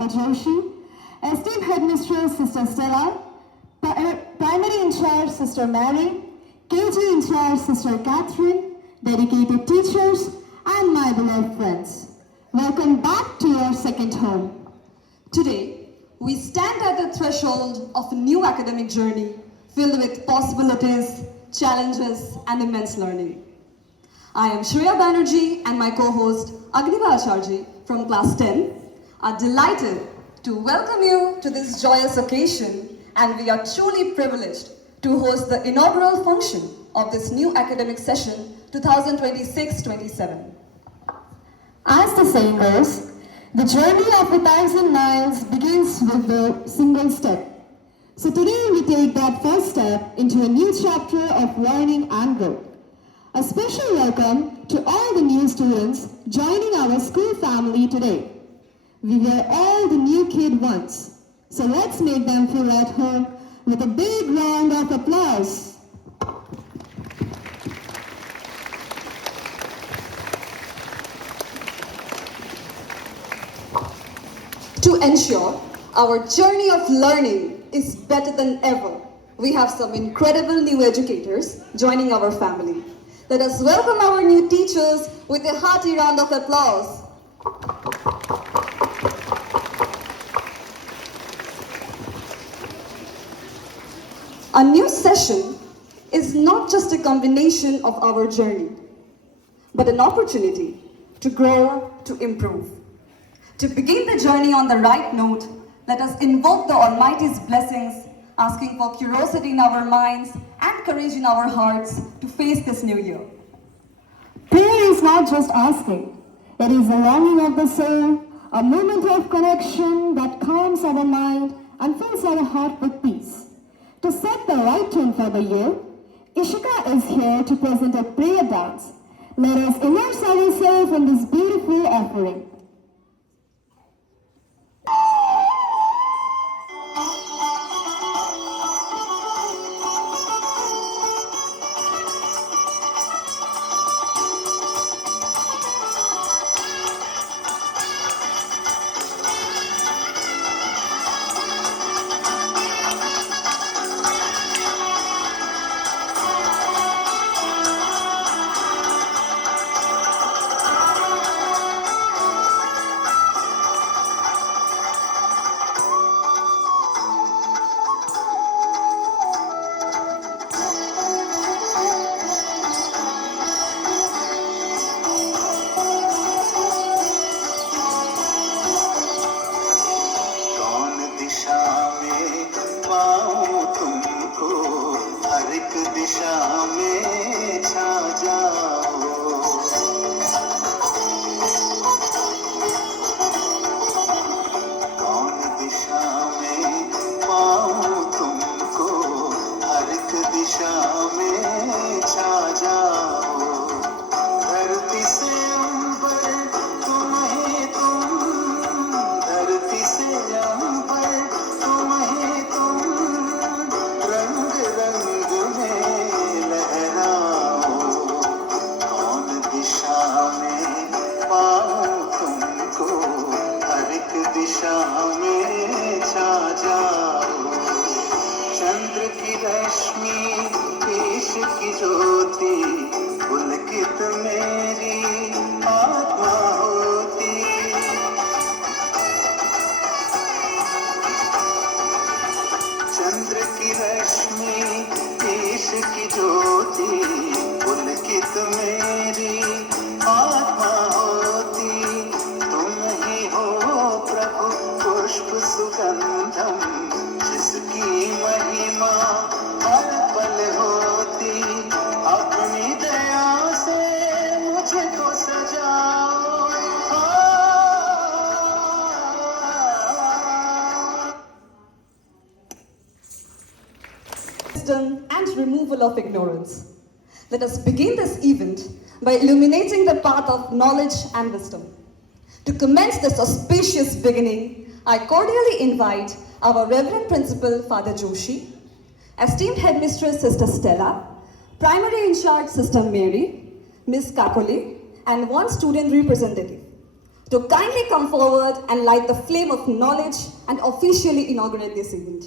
Father Joshi, esteemed headmistress Sister Stella, primary in charge Sister Mary, KG in charge Sister Catherine, dedicated teachers, and my beloved friends. Welcome back to your second home. Today, we stand at the threshold of a new academic journey filled with possibilities, challenges, and immense learning. I am Shreya Banerjee and my co-host Agniva Acharji from class 10 are delighted to welcome you to this joyous occasion, and we are truly privileged to host the inaugural function of this new academic session 2026-27. As the saying goes, the journey of 1,000 miles begins with a single step. So today we take that first step into a new chapter of learning and growth. A special welcome to all the new students joining our school family today. We were all the new kid once, so let's make them feel at home with a big round of applause. To ensure our journey of learning is better than ever, we have some incredible new educators joining our family. Let us welcome our new teachers with a hearty round of applause. A new session is not just a combination of our journey, but an opportunity to grow, to improve. To begin the journey on the right note, let us invoke the Almighty's blessings, asking for curiosity in our minds and courage in our hearts to face this new year. Prayer is not just asking, it is a longing of the soul, a moment of connection that calms our mind and fills our heart with peace. To set the right tone for the year, Ishika is here to present a prayer dance. Let us immerse ourselves in this beautiful offering. Wisdom and removal of ignorance. Let us begin this event by illuminating the path of knowledge and wisdom. To commence this auspicious beginning, I cordially invite our Reverend Principal Father Joshi, esteemed Headmistress Sister Stella, Primary in charge Sister Mary, Miss Kakole, and one student representative to kindly come forward and light the flame of knowledge and officially inaugurate this event.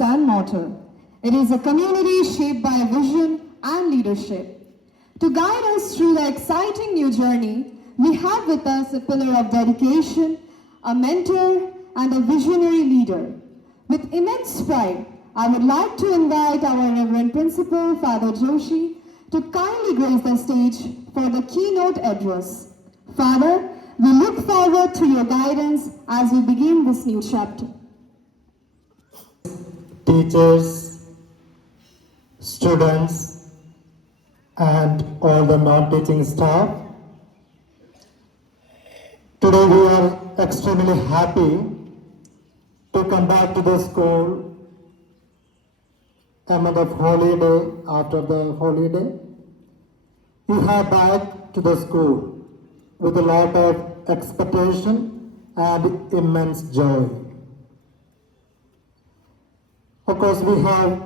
And mortar. It is a community shaped by vision and leadership. To guide us through the exciting new journey, we have with us a pillar of dedication, a mentor, and a visionary leader. With immense pride, I would like to invite our Reverend Principal, Father Joshi, to kindly grace the stage for the keynote address. Father, we look forward to your guidance as we begin this new chapter. Teachers, students, and all the non-teaching staff. Today we are extremely happy to come back to the school a month of holiday after the holiday. We are back to the school with a lot of expectation and immense joy. Of course, we have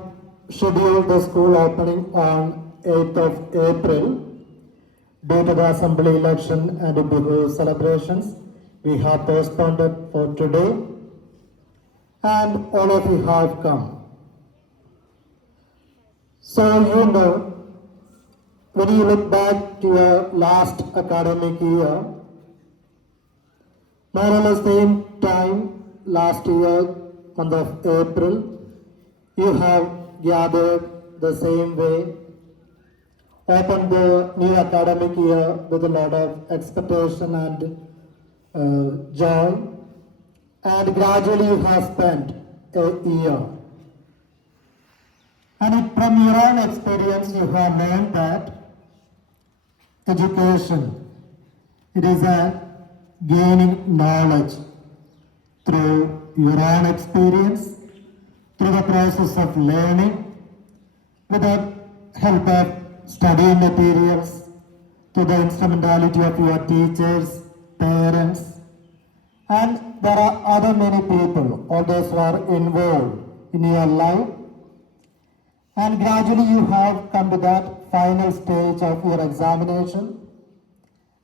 scheduled the school opening on 8th of April. Due to the assembly election and Bihu celebrations, we have postponed it for today, and all of you have come. So you know, when you look back to your last academic year, more or less same time last year, month of April, you have gathered the same way, opened the new academic year with a lot of expectation and joy, and gradually you have spent a year. From your own experience, you have learned that education, it is a gaining knowledge through your own experience, through the process of learning, with the help of study materials, through the instrumentality of your teachers, parents, and there are other many people, all those who are involved in your life. And gradually you have come to that final stage of your examination.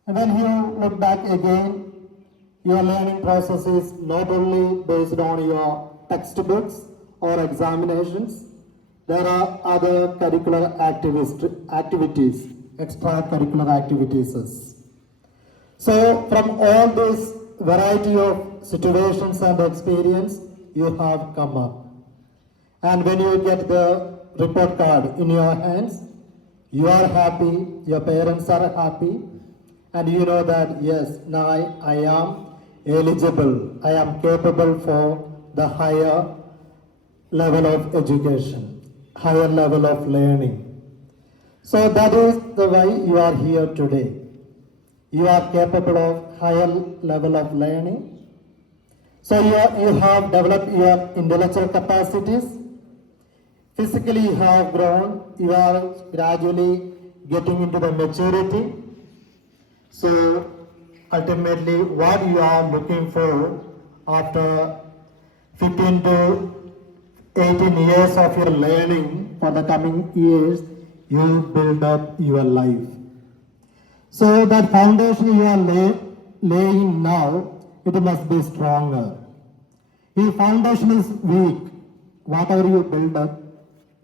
And when you look back again, your learning process is not only based on your textbooks or examinations, there are other curricular activities, extracurricular activities. So from all this variety of situations and experience, you have come up. And when you get the report card in your hands, you are happy, your parents are happy, and you know that yes, now I am eligible, I am capable for the higher level of education, higher level of learning. So that is the why you are here today. You are capable of higher level of learning. So you have developed your intellectual capacities. Physically you have grown. You are gradually getting into the maturity. So ultimately what you are looking for after 15 to 18 years of your learning for the coming years you build up your life. So that foundation you are laying now, it must be stronger. If foundation is weak, whatever you build up,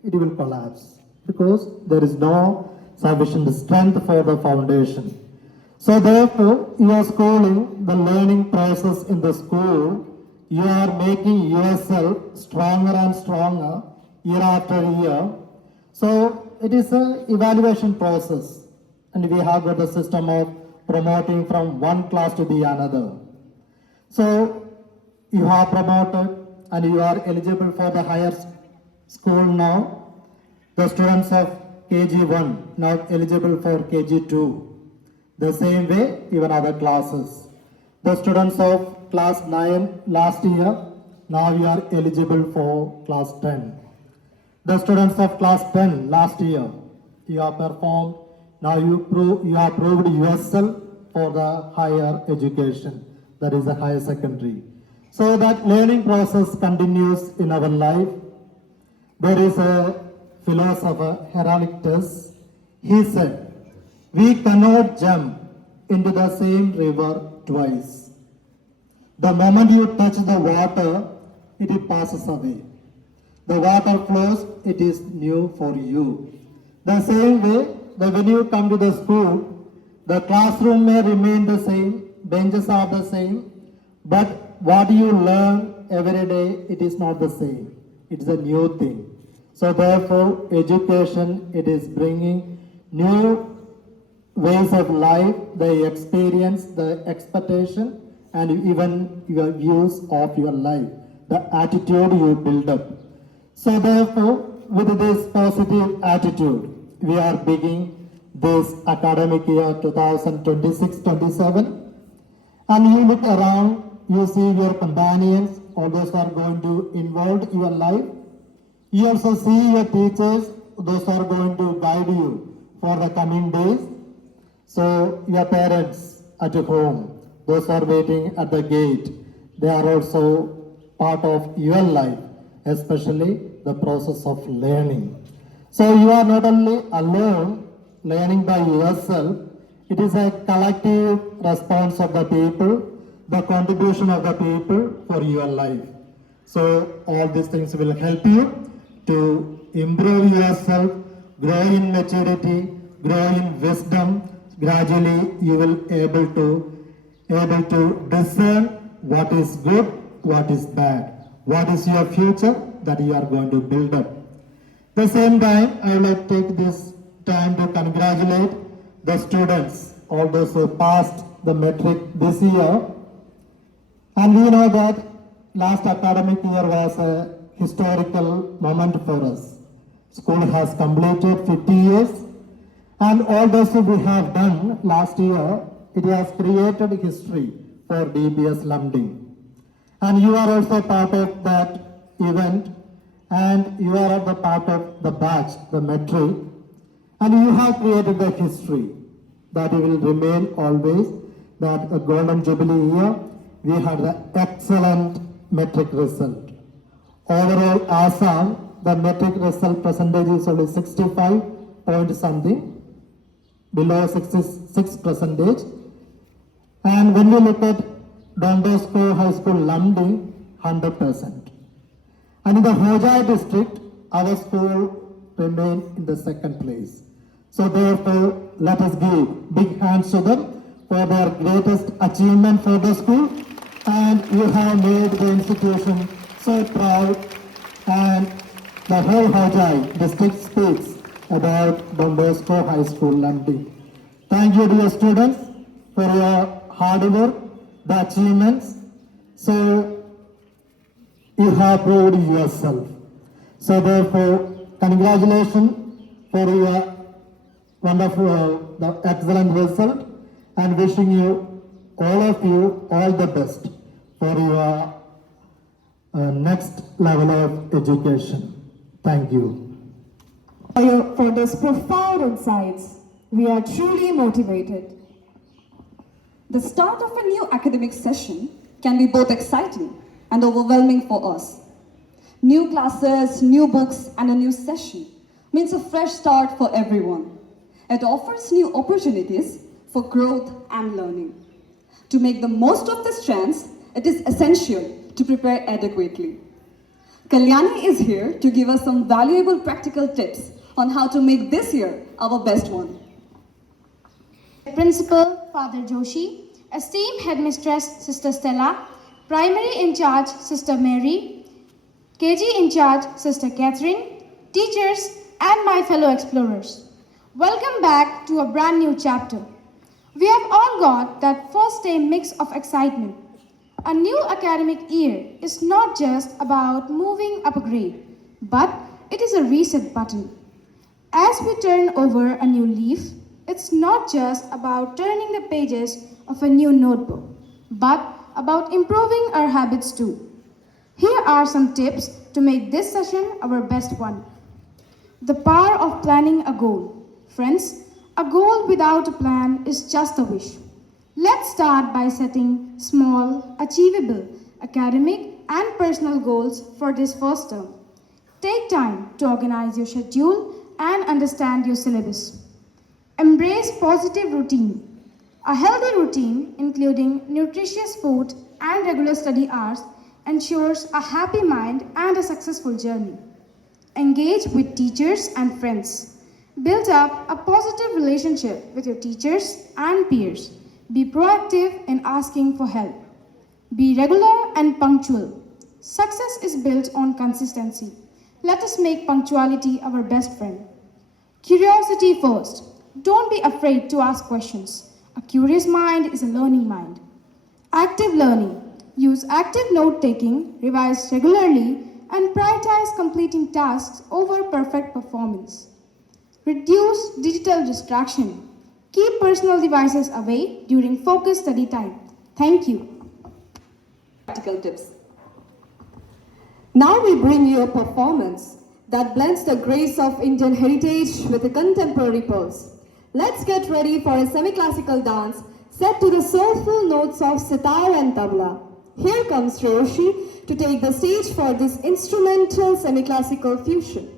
it will collapse because there is no sufficient strength for the foundation. So therefore, your schooling, the learning process in the school, you are making yourself stronger and stronger year after year. So it is an evaluation process, and we have got the system of promoting from one class to the another. So you are promoted and you are eligible for the higher school now. The students of KG1 now eligible for KG2. The same way, even other classes. The students of class 9 last year, now you are eligible for class 10. The students of class 10 last year, you have performed, now you have proved yourself for the higher education, that is the higher secondary. So that learning process continues in our life. There is a philosopher, Heraclitus, he said, we cannot jump into the same river twice. The moment you touch the water, it passes away. The water flows, it is new for you. The same way, when you come to the school, the classroom may remain the same, benches are the same, but what you learn every day, it is not the same. It is a new thing. So therefore, education, it is bringing new ways of life, the experience, the expectation, and even your views of your life, the attitude you build up. So therefore, with this positive attitude, we are beginning this academic year 2026-27. And you look around, you see your companions, all those are going to involve your life. You also see your teachers, those are going to guide you for the coming days. So your parents at home, those are waiting at the gate, they are also part of your life, especially the process of learning. So you are not only alone learning by yourself, it is a collective response of the people, the contribution of the people for your life. So all these things will help you to improve yourself, grow in maturity, grow in wisdom. Gradually you will able to discern what is good, what is bad, what is your future that you are going to build up. The same time, I would like to take this time to congratulate the students, all those who passed the metric this year. And we know that last academic year was a historical moment for us. School has completed 50 years, and all those we have done last year, it has created history for DBS Lumdi. And you are also part of that event, and you are at the part of the batch, the metric, and you have created the history that will remain always, that a golden jubilee year, we had the excellent metric result. Overall, Assam, the metric result percentage is only 65 point something, below 66%. And when we look at Don Bosco High School Lumdi, 100%. And in the Hojai district, our school remained in the second place. So therefore, let us give big hands to them for their greatest achievement for the school. And you have made the institution so proud, and the whole Hojai district speaks about Don Bosco High School Lumdi. Thank you, dear students, for your hard work, the achievements. So you have proved yourself. So therefore, congratulations for your wonderful, the excellent result, and wishing you, all of you, all the best for your next level of education. Thank you. For those profound insights, we are truly motivated. The start of a new academic session can be both exciting and overwhelming for us. New classes, new books, and a new session. means a fresh start for everyone. It offers new opportunities for growth and learning. To make the most of this chance, it is essential to prepare adequately. Kalyani is here to give us some valuable practical tips on how to make this year our best one. Principal, Father Joshi, esteemed Headmistress, Sister Stella, Primary in charge, Sister Mary, KG in charge, Sister Catherine, teachers, and my fellow explorers. Welcome back to a brand new chapter. We have all got that first day mix of excitement. A new academic year is not just about moving up a grade, but it is a reset button. As we turn over a new leaf, it's not just about turning the pages of a new notebook, but about improving our habits too. Here are some tips to make this session our best one. The power of planning a goal. Friends, a goal without a plan is just a wish. Let's start by setting small, achievable academic and personal goals for this first term. Take time to organize your schedule and understand your syllabus. Embrace positive routine. A healthy routine, including nutritious food and regular study hours, ensures a happy mind and a successful journey. Engage with teachers and friends. Build up a positive relationship with your teachers and peers. Be proactive in asking for help. Be regular and punctual. Success is built on consistency. Let us make punctuality our best friend. Curiosity first. Don't be afraid to ask questions. A curious mind is a learning mind. Active learning. Use active note-taking, revise regularly, and prioritize completing tasks over perfect performance. Reduce digital distraction. Keep personal devices away during focused study time. Thank you. Practical tips. Now we bring you a performance that blends the grace of Indian heritage with a contemporary pulse. Let's get ready for a semi-classical dance set to the soulful notes of sitar and tabla. Here comes Shreyoshi to take the stage for this instrumental semi-classical fusion.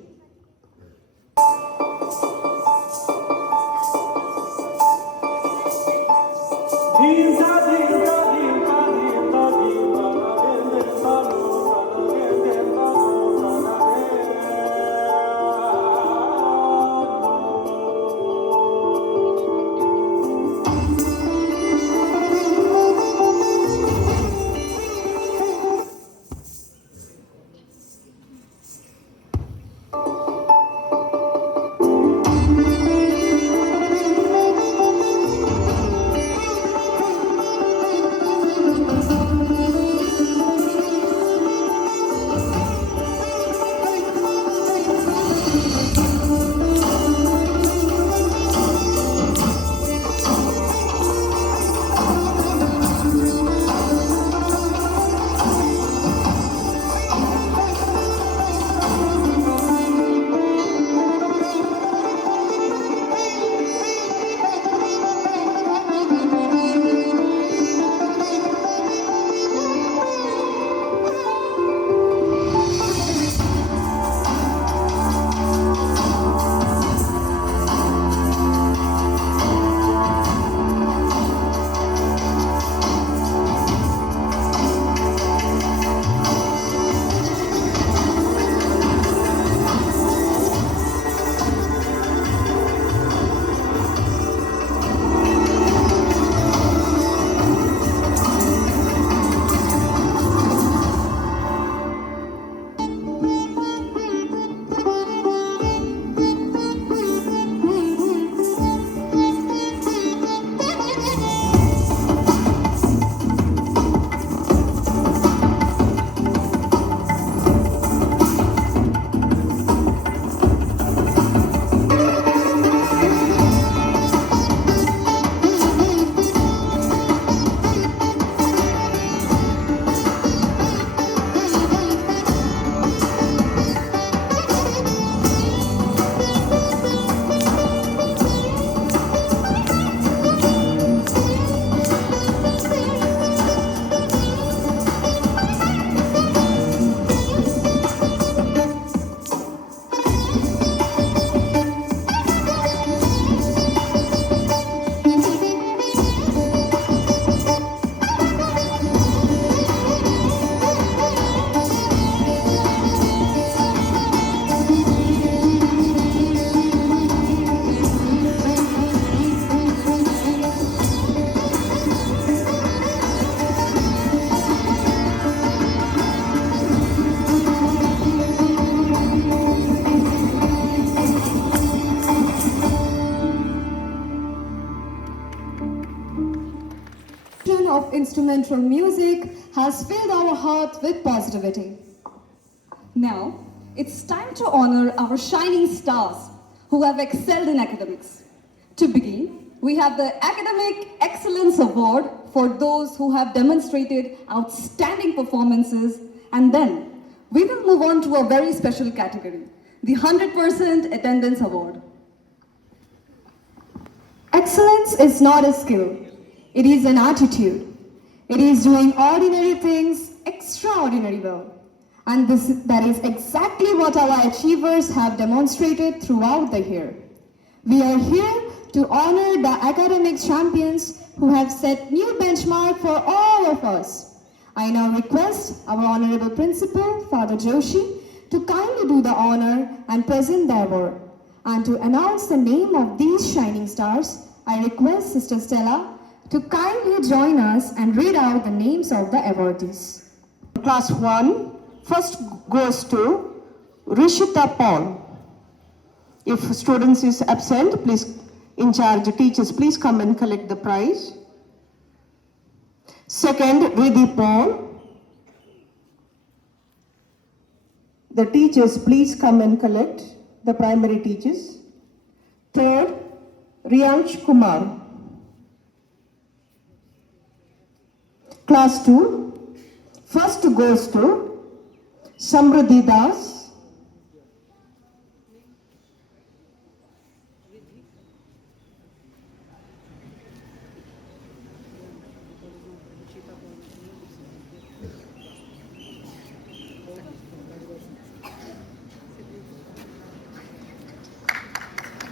composition of instrumental music has filled our heart with positivity. Now, it's time to honor our shining stars who have excelled in academics. To begin, we have the Academic Excellence Award for those who have demonstrated outstanding performances, and then we will move on to a very special category, the 100% Attendance Award. Excellence is not a skill, it is an attitude. It is doing ordinary things extraordinary well. And that is exactly what our achievers have demonstrated throughout the year. We are here to honor the academic champions who have set new benchmark for all of us. I now request our Honorable Principal, Father Joshi, to kindly do the honor and present the award. And to announce the name of these shining stars, I request Sister Stella to kindly join us and read out the names of the awardees. Class 1, first goes to Rishita Paul. If students is absent, please in charge teachers, please come and collect the prize. Second, Riddhi Paul. The teachers, please come and collect, the primary teachers. Third, Riyansh Kumar. Class 2, first goes to Samruddhi Das.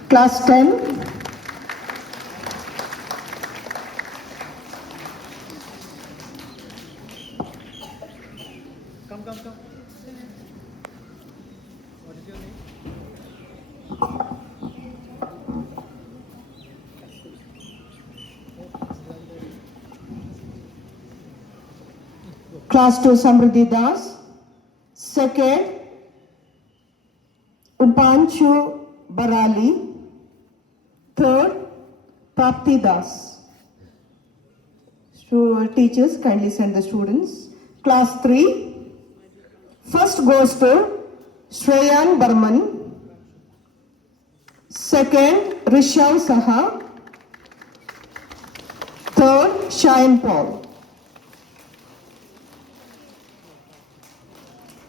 Class 10, Class 2, Samruddhi Das. Second, Upanshu Barali. Third, Prapti Das. So, teachers, kindly send the students. Class 3, first goes to Shreyan Burman. Second, Rishav Saha. Third, Shayan Paul.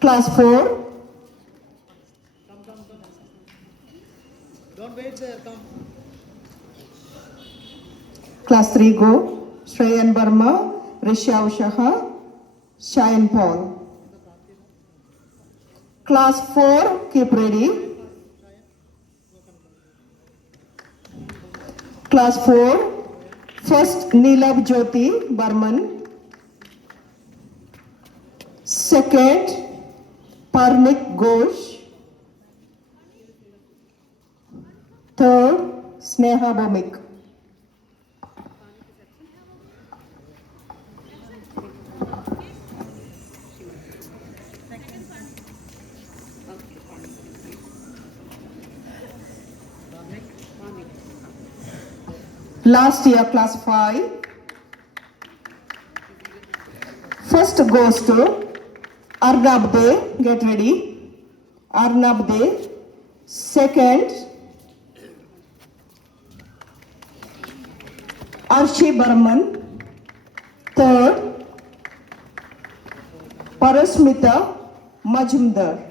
Class 4. Don't wait there, come. Class 3 go. Shreyan Burma, Rishav Saha, Shayan Paul. Class 4, keep ready. Class 4, first Neelab Jyoti Burman. Second, Parnik Ghosh. Third, Sneha Bhomik. Last year, class 5. First goes to Arnab De, get ready. Arnab De. Second, Arshi Burman. Third, Parasmita Majumdar.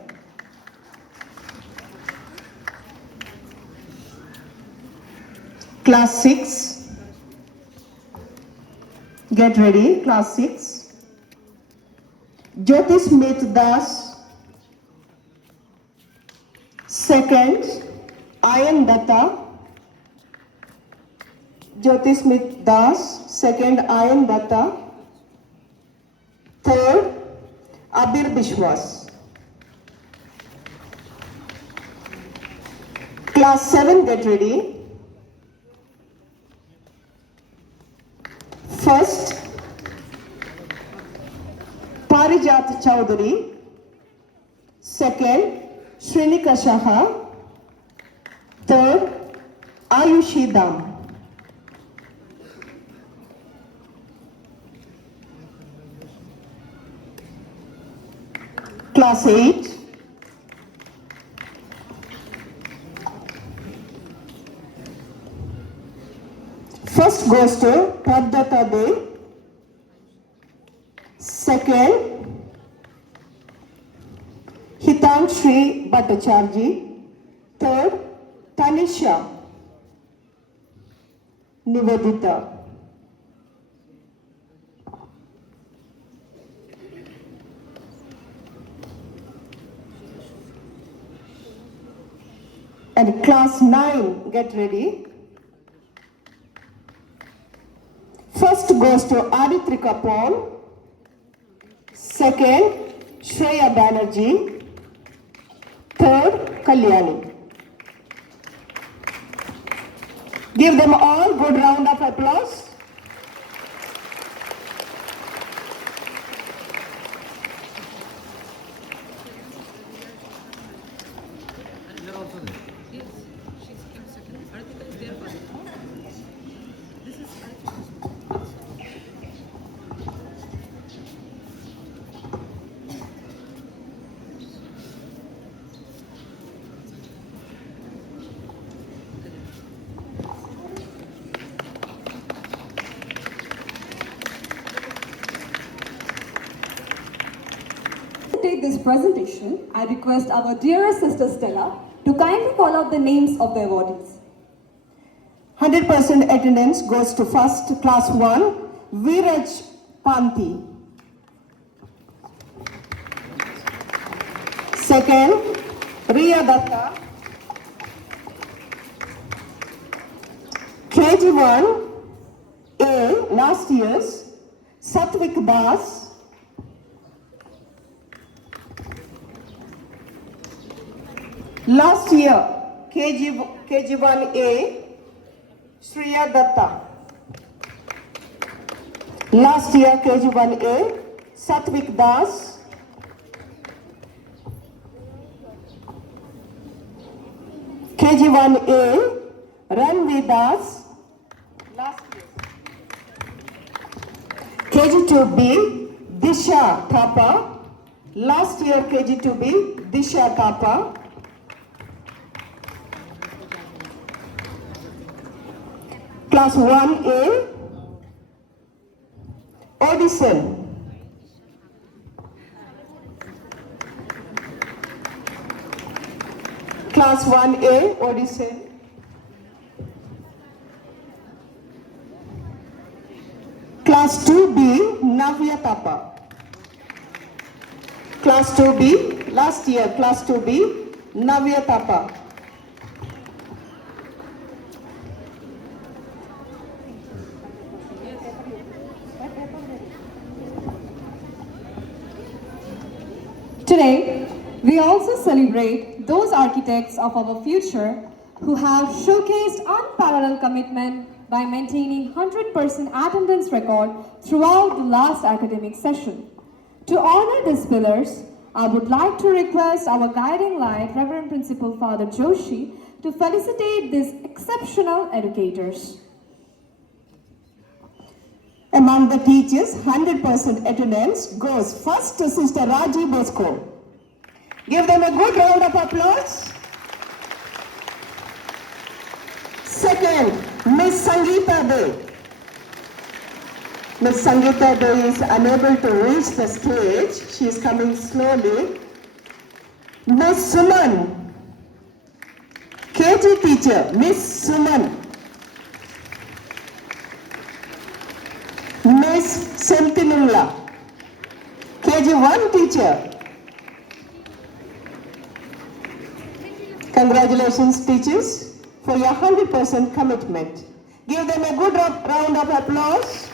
Class 6, get ready, class 6. Jyoti Smith Das. Second, Ayan Datta. Jyoti Smith Das. Second, Ayan Datta. Third, Abir Bishwas. Class 7, get ready. First, Parijat Chowdhury. Second, Shrinika Shaha. Third, Ayushi Dam. Class 8. First goes to Pradhata De. Second, Hitanshri Bhattacharji. Third, Tanisha Nivedita. And class 9, get ready. First goes to Aditrika Paul. Second, Shreya Banerjee. Third, Kalyani. Give them all good round of applause. Take this presentation, I request our dearest sister Stella to kindly call out the names of the awardees. 100% attendance goes to first class 1, Viraj Panti. Second, Riya Datta. KG1 A, last year's, Satvik Das. Last year, KG1A, Shreya Datta. Last year, KG1A, Satvik Das. KG1A, Ranvi Das. Last year. KG2B, Disha Thapa. Last year, KG2B, Disha Thapa. Class 1A, Odison. Class 1A, Odison. Class 2B, Navya Thapa. Class 2B, last year, Class 2B, Navya Thapa. Today, we also celebrate those architects of our future who have showcased unparalleled commitment by maintaining 100% attendance record throughout the last academic session. To honor these pillars, I would like to request our guiding light, Reverend Principal Father Joshi, to felicitate these exceptional educators. Among the teachers, 100% attendance goes first to Sister Raji Bosco. Give them a good round of applause. Second, Miss Sangeeta De. Miss Sangeeta De is unable to reach the stage. She is coming slowly. Miss Suman. KG teacher, Miss Suman. Miss Sentinella, KG1 teacher. Congratulations teachers for your 100% commitment. Give them a good round of applause.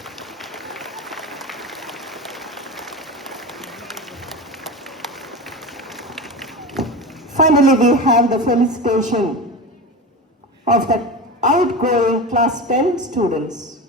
Finally, we have the felicitation of the outgoing class 10 students.